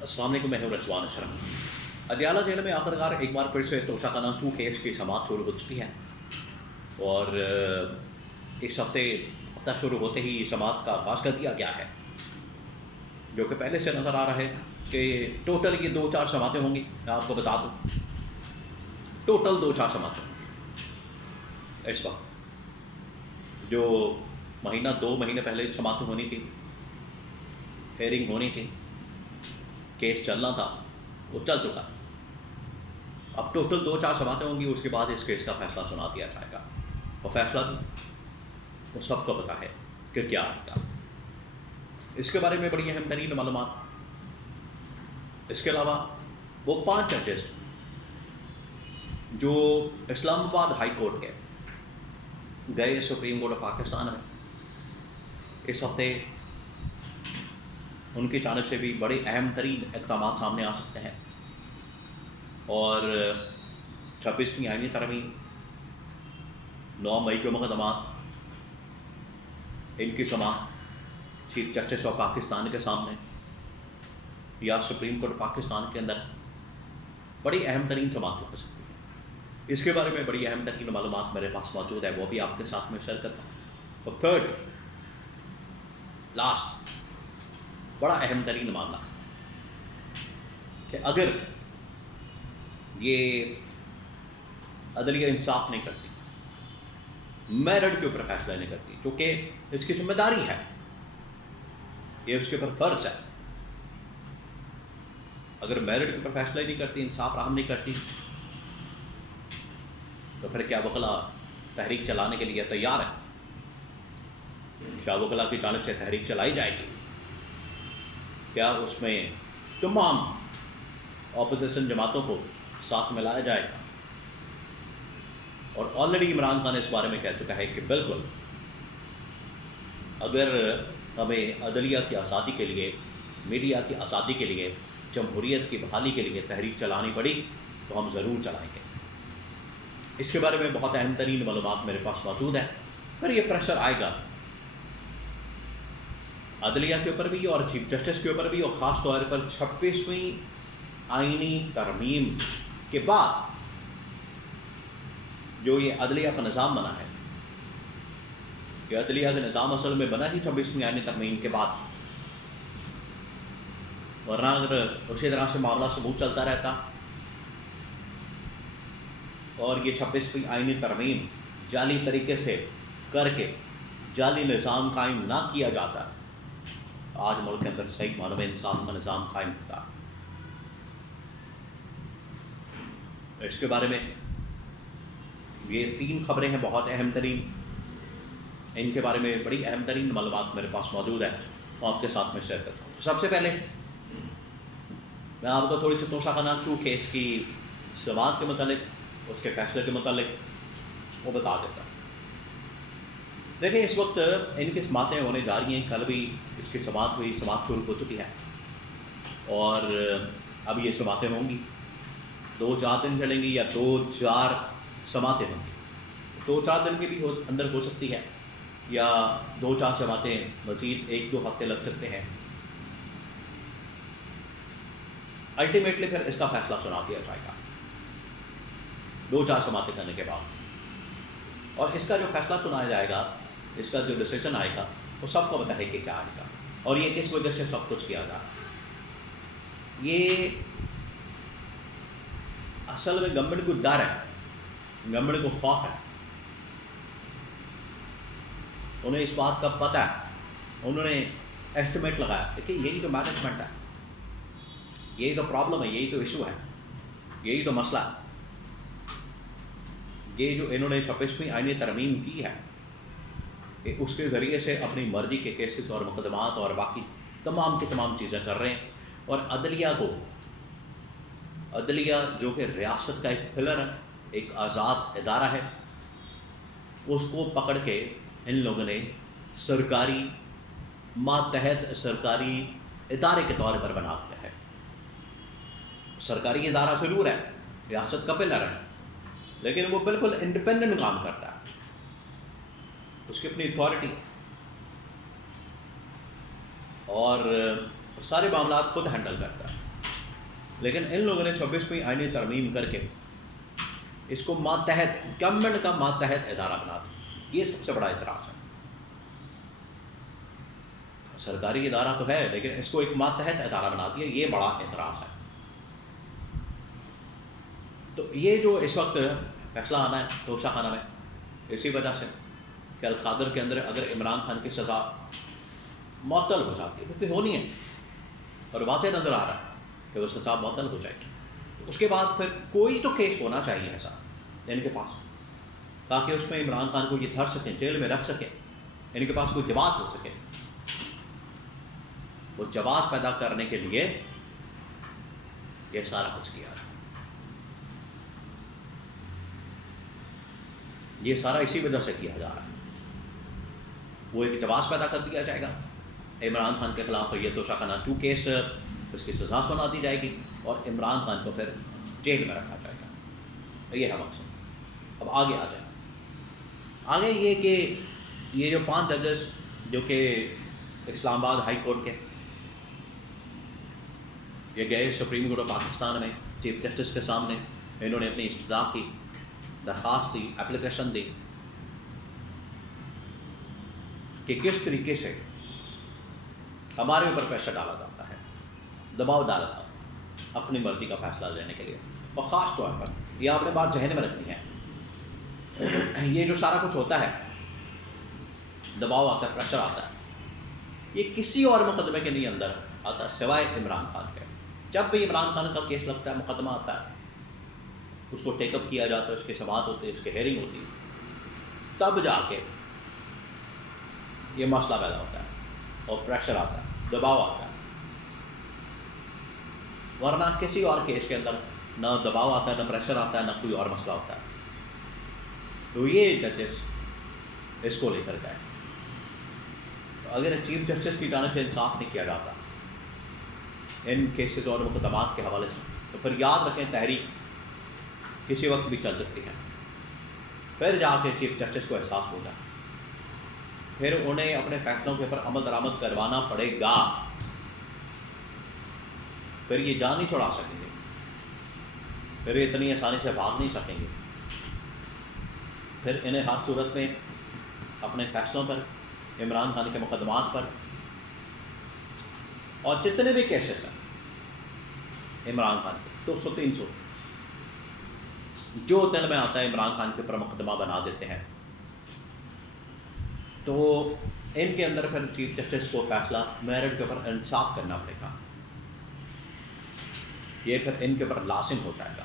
السلام علیکم، میں ہوں رضوان اشرم۔ اڈیالہ جیل میں آخرکار ایک بار پھر سے توشہ خانہ 2 کیس کی سماعت شروع ہو چکی ہے، اور اس ہفتہ شروع ہوتے ہی سماعت کا آغاز کر دیا گیا ہے، جو کہ پہلے سے نظر آ رہا ہے کہ ٹوٹل یہ 2-4 سماعتیں ہوں گی۔ میں آپ کو بتا دوں، ٹوٹل 2-4 سماعتیں اس وقت، جو دو مہینے پہلے سماعتیں ہونی تھی، ہیئرنگ ہونی تھی، کیس چلنا تھا، وہ چل چکا۔ اب ٹوٹل 2-4 سماعتیں ہوں گی، اس کے بعد اس کیس کا فیصلہ سنا دیا جائے گا، اور فیصلہ بھی وہ سب کو پتہ ہے کہ کیا آئے گا۔ اس کے بارے میں بڑی اہم ترین معلومات، اس کے علاوہ وہ 5 ججز جو اسلام آباد ہائی کورٹ کے گئے سپریم کورٹ آف پاکستان میں، اس ہفتے ان کی جانب سے بھی بڑے اہم ترین اقدامات سامنے آ سکتے ہیں، اور 26ویں آئینی ترمیم، 9 مئی کے مقدمات، ان کی سماعت چیف جسٹس آف پاکستان کے سامنے یا سپریم کورٹ پاکستان کے اندر بڑی اہم ترین سماعت ہو سکتی ہے۔ اس کے بارے میں بڑی اہم ترین معلومات میرے پاس موجود ہے، وہ بھی آپ کے ساتھ میں شیئر کرتا ہوں۔ اور تھرڈ لاسٹ بڑا اہم ترین معاملہ کہ اگر یہ عدلیہ انصاف نہیں کرتی، میرٹ کے اوپر فیصلہ نہیں کرتی، چونکہ اس کی ذمہ داری ہے، یہ اس کے اوپر فرض ہے، اگر میرٹ کے اوپر فیصلہ ہی نہیں کرتی، انصاف فراہم نہیں کرتی، تو پھر کیا وکلا تحریک چلانے کے لیے تیار ہے؟ کیا وکلا کی جانب سے تحریک چلائی جائے گی؟ کیا اس میں تمام اپوزیشن جماعتوں کو ساتھ میں لایا جائے گا؟ اور آلریڈی عمران خان اس بارے میں کہہ چکا ہے کہ بالکل، اگر ہمیں عدلیہ کی آزادی کے لیے، میڈیا کی آزادی کے لیے، جمہوریت کی بحالی کے لیے تحریک چلانی پڑی تو ہم ضرور چلائیں گے۔ اس کے بارے میں بہت اہم ترین معلومات میرے پاس موجود ہے۔ پھر یہ پریشر آئے گا عدلیہ کے اوپر بھی اور چیف جسٹس کے اوپر بھی، اور خاص طور پر 26ویں آئینی ترمیم کے بعد جو یہ عدلیہ کا نظام بنا ہے، کہ عدلیہ کا نظام اصل میں بنا ہی 26ویں آئینی ترمیم کے بعد، ورنہ اگر اسی طرح سے معاملہ ثبوت چلتا رہتا اور یہ 26ویں آئینی ترمیم جعلی طریقے سے کر کے جعلی نظام قائم نہ کیا جاتا، آج ملک کے اندر صحیح معنوں میں انصاف کا نظام قائم ہوتا۔ اس کے بارے میں یہ 3 خبریں ہیں بہت اہم ترین، ان کے بارے میں بڑی اہم ترین معلومات میرے پاس موجود ہے، میں آپ کے ساتھ میں شیئر کرتا ہوں۔ سب سے پہلے میں آپ کو تھوڑی سی توشہ خانہ 2 کیس کی سماعت کے متعلق، اس کے فیصلے کے متعلق وہ بتا دیتا ہوں۔ دیکھیں، اس وقت ان کی سماعتیں ہونے جا رہی ہیں، کل بھی اس کی سماعت ہوئی، سماعت شروع ہو چکی ہے، اور اب یہ سماعتیں ہوں گی، 2-4 دن چلیں گی یا 2-4 سماعتیں ہوں گی، 2-4 دن کے بھی اندر ہو سکتی ہے، یا 2-4 سماعتیں مزید 1-2 ہفتے لگ سکتے ہیں۔ الٹیمیٹلی پھر اس کا فیصلہ سنا دیا جائے گا 2-4 سماعتیں کرنے کے بعد، اور اس کا جو فیصلہ سنایا جائے گا، اس کا جو ڈیسیژن آئے گا، وہ سب کو پتہ ہے کہ کیا آئے گا، اور یہ کس وجہ سے سب کچھ کیا جا رہا ہے۔ یہ اصل میں گورنمنٹ کو ڈر ہے، گورنمنٹ کو خوف ہے، انہیں اس بات کا پتہ ہے، انہوں نے ایسٹیمیٹ لگایا کہ یہی تو مینجمنٹ ہے، یہی تو پرابلم ہے، یہی تو ایشو ہے، یہی تو مسئلہ ہے۔ یہ جو انہوں نے 26ویں آئینی ترمیم کی ہے، کہ اس کے ذریعے سے اپنی مرضی کے کیسز اور مقدمات اور باقی تمام کی تمام چیزیں کر رہے ہیں، اور عدلیہ جو کہ ریاست کا ایک پلر ہے، ایک آزاد ادارہ ہے، اس کو پکڑ کے ان لوگوں نے سرکاری ماتحت سرکاری ادارے کے طور پر بنا دیا ہے۔ سرکاری ادارہ ضرور ہے، ریاست کا پلر ہے، لیکن وہ بالکل انڈیپینڈنٹ کام کرتا ہے، اس کی اپنی اتھارٹی ہے، اور سارے معاملات خود ہینڈل کرتا ہے۔ لیکن ان لوگوں نے 26ویں آئینی ترمیم کر کے اس کو ماتحت گورنمنٹ کا ماتحت ادارہ بنا دیا. یہ سب سے بڑا اعتراض ہے. سرکاری ادارہ تو ہے لیکن اس کو ایک ماتحت ادارہ بنا دیا. یہ بڑا اعتراض ہے. تو یہ جو اس وقت فیصلہ آنا ہے توشہ خانہ میں اسی وجہ سے کہ القادر کے اندر اگر عمران خان کی سزا معطل ہو جاتی ہے کیونکہ ہونی ہے اور واضح نظر آ رہا ہے کہ وہ سزا معطل ہو جائے گی, اس کے بعد پھر کوئی تو کیس ہونا چاہیے ایسا ان کے پاس تاکہ اس میں عمران خان کو یہ دھر سکیں, جیل میں رکھ سکیں, ان کے پاس کوئی جواز ہو سکے. وہ جواز پیدا کرنے کے لیے یہ سارا کچھ کیا ہے. یہ سارا اسی وجہ سے کیا جا رہا ہے. وہ ایک جواز پیدا کر دیا جائے گا عمران خان کے خلاف, یہ توشہ خانہ 2 کیس اس کی سزا سنا دی جائے گی اور عمران خان کو پھر جیل میں رکھا جائے گا. یہ ہے مقصد. اب آگے آ جائیں. آگے یہ کہ یہ جو 5 ججز جو کہ اسلام آباد ہائی کورٹ کے یہ گئے سپریم کورٹ آف پاکستان میں چیف جسٹس کے سامنے, انہوں نے اپنی استدعا کی, درخواست دی, اپلیکیشن دی کہ کس طریقے سے ہمارے اوپر پریشر ڈالا جاتا ہے, دباؤ ڈالا جاتا ہے اپنی مرضی کا فیصلہ لینے کے لیے. اور خاص طور پر یہ آپ نے بات ذہن میں رکھنی ہے, یہ جو سارا کچھ ہوتا ہے دباؤ آتا ہے, پریشر آتا ہے, یہ کسی اور مقدمے کے نہیں اندر آتا ہے سوائے عمران خان کے. جب بھی عمران خان کا کیس لگتا ہے, مقدمہ آتا ہے, اس کو ٹیک اپ کیا جاتا ہے, اس کے سماعت ہوتے ہیں, اس کے ہیئرنگ ہوتی ہے, تب جا کے یہ مسئلہ پیدا ہوتا ہے اور پریشر آتا ہے, دباؤ آتا ہے. ورنہ کسی اور کیس کے اندر نہ دباؤ آتا ہے, نہ پریشر آتا ہے, نہ کوئی اور مسئلہ ہوتا ہے. تو یہ ججز اس کو لے کر گئے. اگر چیف جسٹس کی جانب سے انصاف نہیں کیا جاتا ان کیسز اور مقدمات کے حوالے سے, تو پھر یاد رکھیں تحریک کسی وقت بھی چل سکتی ہے. پھر جا کے چیف جسٹس کو احساس ہوگا, پھر انہیں اپنے فیصلوں کے اوپر عمل درآمد کروانا پڑے گا. پھر یہ جان نہیں چھڑا سکیں گے, پھر یہ اتنی آسانی سے بھاگ نہیں سکیں گے. پھر انہیں ہر صورت میں اپنے فیصلوں پر, عمران خان کے مقدمات پر اور جتنے بھی کیسز ہیں عمران خان کے 200-300 جو دل میں آتا ہے عمران خان کے اوپر مقدمہ بنا دیتے ہیں. تو ان کے اندر پھر چیف جسٹس کو فیصلہ میرٹ کے اوپر انصاف کرنا پڑے گا. یہ پھر ان کے اوپر لازم ہو جائے گا.